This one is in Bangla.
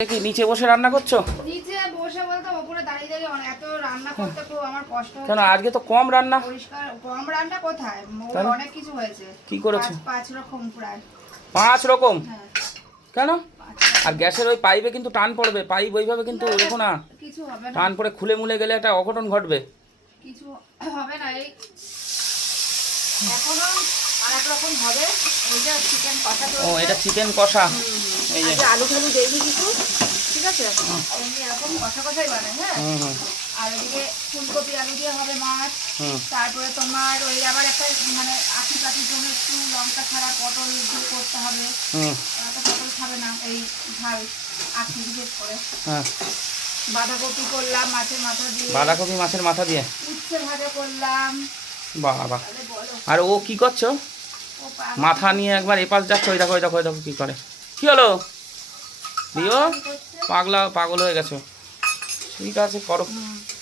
কি নিচে বসে রান্না করছো? নিচে বসে বলতে উপরে দাঁড়িয়ে দাঁড়িয়ে এত রান্না করতে খুব আমার কষ্ট হচ্ছে। কেন আজকে তো কম রান্না? পরিষ্কার কম রান্না কোথায়, অনেক কিছু হয়েছে। কি করেছো? পাঁচ রকম প্রায়। 5 রকম? হ্যাঁ। কেন? আর গ্যাসের ওই পাইপে কিন্তু টান পড়বে, পাইপ ওইভাবে কিন্তু দেখো না, কিছু হবে না, টান পড়ে খুলে মুলে গেলে একটা অঘটন ঘটবে। কিছু হবে না। এই এখনো আরেক রকম হবে। এই যে চিকেন কষা তো, ও এটা চিকেন কষা। এই যে আলু ঠালু দেইনি কিছু, ঠিক আছে, এমনি এরকম কষা কষাই বানায়। হ্যাঁ। হুম। আর ওইদিকে ফুলকপি আলু দিয়ে হবে মাছ। তারপরে তোমার ওই আবার একটা মানে আশি পাতির জন্য একটু লঙ্কা ছাড়া পটল দিয়ে করতে হবে। তো পটল খাবে না এই ঝাল আখি বিশেষ করে। বাঁধাকপি করলাম মাছের মাথা দিয়ে। বাঁধাকপি মাছের মাথা দিয়ে উচ্ছে ভাজা করলাম। বাবা, আর ও কি করছো? মাথা নিয়ে একবার এপাশ যাচ্ছে, ওই দেখো ওই দেখো ওই দেখো কি করে। কি হলো দিও? পাগল হয়ে গেছো। ঠিক আছে করো।